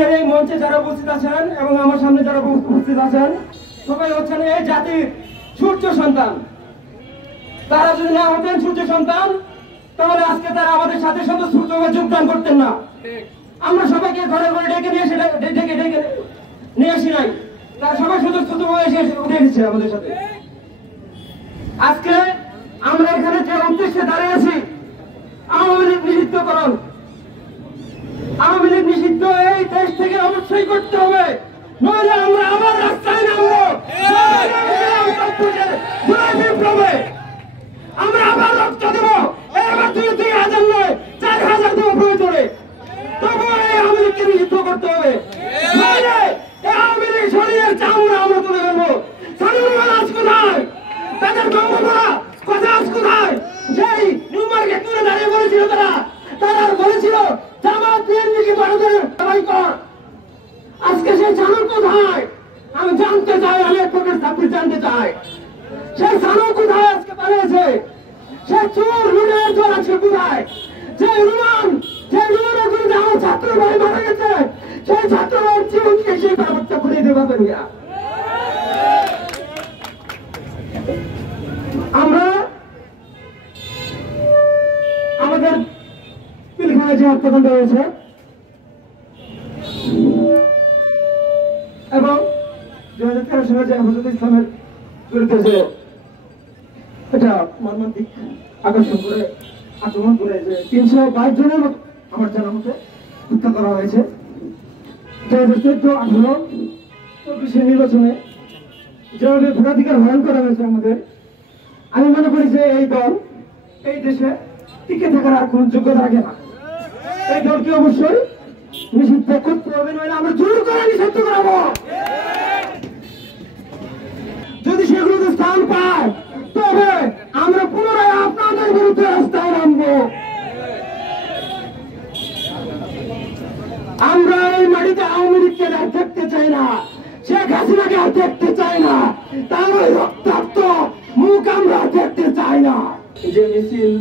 আজকের এই মঞ্চে যারা উপস্থিত আছেন এবং আমার সামনে যারা উপস্থিত আছেন সবাই হচ্ছেন এই জাতির সূর্য সন্তান। তারা যদি না হতেন সূর্য সন্তান তাহলে আজকে তারা আমাদের সাথে সাথে সূর্যকে যোগদান করতেন না। আমরা সবাইকে ঘরে ঘরে ডেকে নিয়ে ডেকে নিয়ে আসি নাই, তারা সবাই শুধু সূর্য এসে উঠে এসেছে আমাদের সাথে। আজকে আমরা এখানে যে উদ্দেশ্যে দাঁড়িয়ে আছি, আওয়ামী লীগ নিষিদ্ধকরণ, আওয়ামী লীগ নিষিদ্ধ এই দেশ থেকে অবশ্যই করতে হবে, নইলে আমরা আবার রাস্তায় নামবো। বিপ্লবে আমরা আবার রক্ত দেবো, এবার 2,000 নয় 4,000 দেবো প্রয়োজনে, তবুও এই আওয়ামী লীগকে নিষিদ্ধ করতে হবে। নইলে এই আওয়ামী লীগ শরীরের চামড়া আমরা তুলে দেবো। স্বাধীনতা আজ কোথায়, তাদের গঙ্গা কথা আজ কোথায়? যেই নিউ মার্কেট তুলে দাঁড়িয়ে বলেছিল তারা বলেছিল জামাত বিএনপিকে ভারতের সবাই কর। আজকে সেই জানো কোথায়? আমি জানতে চাই, আমি একটু জানতে চাই সেই জানো কোথায় আজকে পালিয়েছে? সে চোর লুটের চোর আছে কোথায়? যে রুমানের বিরুদ্ধে আমার ছাত্র ভাই মারা গেছে, সেই ছাত্র ভাইয়ের জীবনকে সেই ব্যবস্থা করে দেওয়া করিয়া আমরা আমাদের পিলখানা যে হত্যাকাণ্ড হয়েছে এবং 2013 সালে যে হেফাজত ইসলামের বিরুদ্ধে যে এটা মর্মান্তিক আকর্ষণ করে আক্রমণ করে যে 322 জনের মতো আমার জানার মতো হত্যা করা হয়েছে 2014, 18, 24 নির্বাচনে যেভাবে ভোটাধিকার হরণ করা হয়েছে আমাদের, আমি মনে করি যে এই দল এই দেশে টিকে থাকার আর কোন যোগ্যতা রাখে না। এই দলকে অবশ্যই নিষিদ্ধ করতে হবে, নইলে আমরা জোর করে নিষিদ্ধ করাবো। যদি সেগুলোতে স্থান পায় তবে আমরা পুনরায় আপনাদের বিরুদ্ধে রাস্তায় নামবো। আমরা এই মাটিতে আওয়ামী লীগকে আর দেখতে চাই না, শেখ হাসিনাকে আর দেখতে চাই না, তার ওই রক্তাক্ত মুখ আমরা দেখতে চাই না। যে মিছিল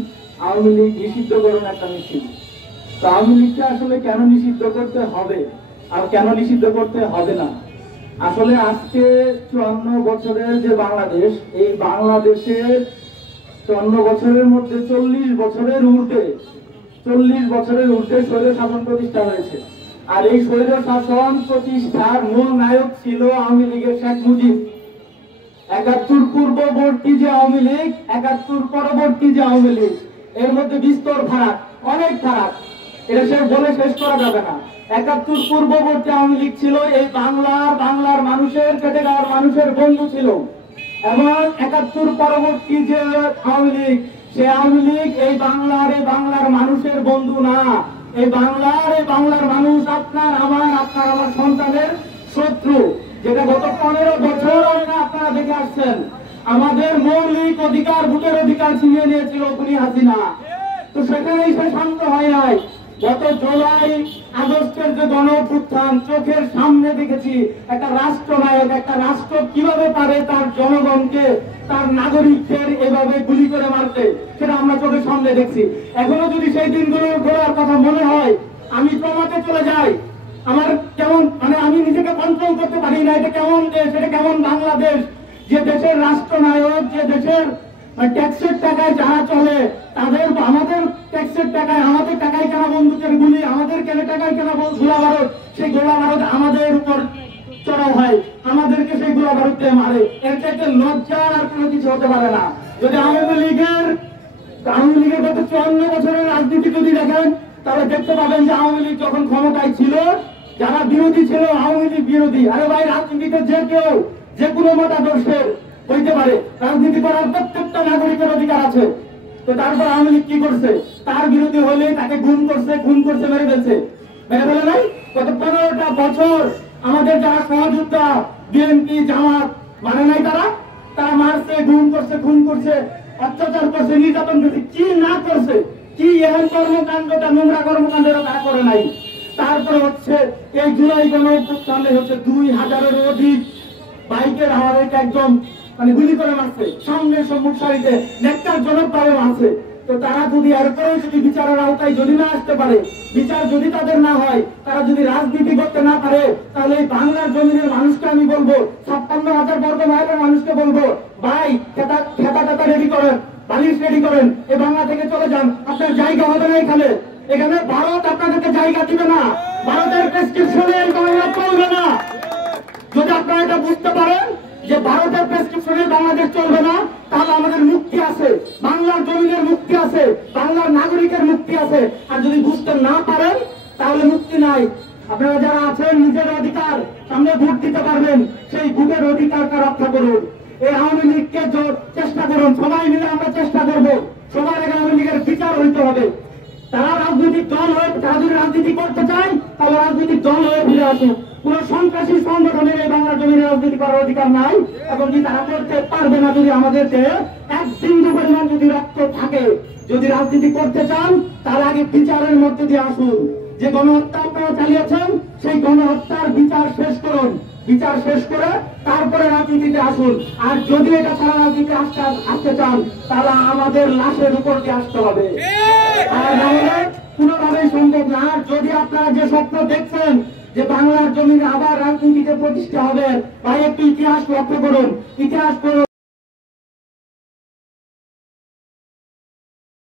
আওয়ামী লীগ নিষিদ্ধকরণ একটা মিছিল, তো আওয়ামী লীগকে আসলে কেন নিষিদ্ধ করতে হবে আর কেন নিষিদ্ধ করতে হবে না? আসলে আজকে 54 বছরের যে বাংলাদেশ, এই বাংলাদেশের 54 বছরের মধ্যে 40 বছরের ঊর্ধ্বে স্বৈর শাসন প্রতিষ্ঠা হয়েছে। আর এই স্বৈর শাসন প্রতিষ্ঠার মূল নায়ক ছিল আওয়ামী লীগের শেখ মুজিব। 71 পূর্ববর্তী যে আওয়ামী লীগ, 71 পরবর্তী যে আওয়ামী লীগ, এর মধ্যে বিস্তর ফারাক, অনেক ফারাক, এটা সে বলে শেষ করা যাবে না। 71 পূর্ববর্তী আওয়ামী লীগ ছিল এই বাংলার মানুষের, খেটে খাওয়ার মানুষের বন্ধু ছিল, এবং 71 পরবর্তী যে আওয়ামী লীগ, সে আওয়ামী লীগ এই বাংলার মানুষের বন্ধু না। এই বাংলার মানুষ আপনার আমার সন্তানের শত্রু, যেটা গত 15 বছর আপনারা দেখে আসছেন। আমাদের মৌলিক অধিকার, ভোটের অধিকার ছিনিয়ে নিয়েছিল খুনি হাসিনা, তো সেখানেই সে শান্ত হয় নাই। গত জুলাই আগস্টের যে গণঅভ্যুত্থান, চোখের সামনে দেখেছি একটা রাষ্ট্রনায়ক, একটা রাষ্ট্র কিভাবে পারে তার জনগণকে, তার নাগরিকদের এভাবে গুলি করে মারতে, সেটা আমরা চোখের সামনে দেখছি। এখনো যদি সেই দিনগুলোর ঘোরার কথা মনে হয়, আমি প্রমাতে চলে যাই। আমার কেমন আমি নিজেকে কন্ট্রোল করতে পারি না। এটা কেমন দেশ, এটা কেমন বাংলাদেশ, যে দেশের রাষ্ট্রনায়ক, যে দেশের ট্যাক্সের টাকায় যারা চলে, তাদের আমাদের ট্যাক্সের টাকায়, আমাদের টাকায় কেনা বন্দুকের গুলি, আমাদের কেনা টাকায় কেনা গোলা বারুদ, সেই গোলা বারুদ আমাদের উপর চড়াও হয়, আমাদেরকে সেই গোলা বারুদ দিয়ে মারে। এর চাইতে লজ্জার আর কোনো কিছু হতে পারে না। যদি আওয়ামী লীগের গত 54 বছরের রাজনীতি যদি দেখেন, তাহলে দেখতে পাবেন যে আওয়ামী লীগ যখন ক্ষমতায় ছিল, যারা বিরোধী ছিল আওয়ামী লীগ বিরোধী। আরে ভাই, রাজনীতিতে যে কেউ যে কোনো মতাদর্শের হইতে পারে, রাজনীতি করার প্রত্যেকটা নাগরিকের অধিকার আছে। তো তারপর আওয়ামী লীগ কি করছে? তার বিরোধী হলে তাকে খুন করছে, মেরে ফেলছে। মেরে ফেলে নাই? গত 15টা বছর আমাদের যারা সহযোদ্ধা বিএনপি জামাত মানে নাই, তারা মারছে, খুন করছে, অত্যাচার করছে, নির্যাতন করছে, কি না করছে, কি এমন কর্মকাণ্ডটা, নোংরা কর্মকাণ্ডেরও তারা করে নাই। তারপরে হচ্ছে এই জুলাই গণঅভ্যুত্থানে হচ্ছে 2000-এরও অধিক বাইকের আমাদেরকে একদম গুলি করে মারছে, সামনে সম্মুখ সারিতে নেকটারজনক ভাবে মারছে। তো তারা যদি এরপরে যদি বিচারের আওতায় যদি না আসতে পারে, বিচার যদি তাদের না হয়, তারা যদি রাজনীতি করতে না পারে, তাহলে এই বাংলার জমিনের মানুষকে আমি বলবো, 56,000 বর্গ মাইলের মানুষকে বলবো, ভাই খেতা রেডি করেন, বালিশ রেডি করেন, এই বাংলা থেকে চলে যান, আপনার জায়গা হবে না এখানে। এখানে ভারত আপনাদেরকে জায়গা দিবে না, ভারতের প্রেসক্রিপশনে এই বাংলা চলবে না। যদি আপনারা এটা বুঝতে পারেন যে ভারতের প্রেসক্রিপশনে বাংলাদেশ চলবে না, তাহলে আমাদের মুক্তি আছে, বাংলার জমিনের মুক্তি আছে, বাংলার নাগরিকের মুক্তি আছে। আর যদি বুঝতে না পারেন তাহলে মুক্তি নাই। আপনারা যারা আছেন নিজের অধিকার, সামনে ভোট দিতে পারবেন, সেই ভোটের অধিকারটা রক্ষা করুন। এই আওয়ামী লীগকে চেষ্টা করুন, সবাই মিলে আমরা চেষ্টা করব, সবার আগে আওয়ামী লীগের বিচার হইতে হবে। তারা রাজনৈতিক দল হয়ে, তারা যদি রাজনীতি করতে চায় তাহলে রাজনৈতিক দল হয়ে ফিরে আসুক। কোন সন্ত্রাসী সংগঠনের এই বাংলা জমিনে রাজনীতি করার অধিকার নাই, এবং যদি তারা করতে পারবে না, যদি আমাদেরকে এক বিন্দু পরিমাণ যদি রক্ত থাকে, যদি রাজনীতি করতে চান তার আগে বিচারের মধ্যে দিয়ে আসুন। যে গণহত্যা আপনারা চালিয়েছেন সেই গণহত্যার বিচার শেষ করুন, বিচার শেষ করে তারপরে রাজনীতিতে আসুন। আর যদি এটা ছাড়া রাজনীতি আসতে চান তাহলে আমাদের লাশের উপর দিয়ে আসতে হবে, আর নাহলে কোনোভাবেই সম্ভব না। আর যদি আপনারা যে স্বপ্ন দেখছেন যে বাংলার জমিনে আবার রাজনীতিতে প্রতিষ্ঠা হবে, ভাই একটু ইতিহাস লক্ষ্য করুন, ইতিহাস করুন।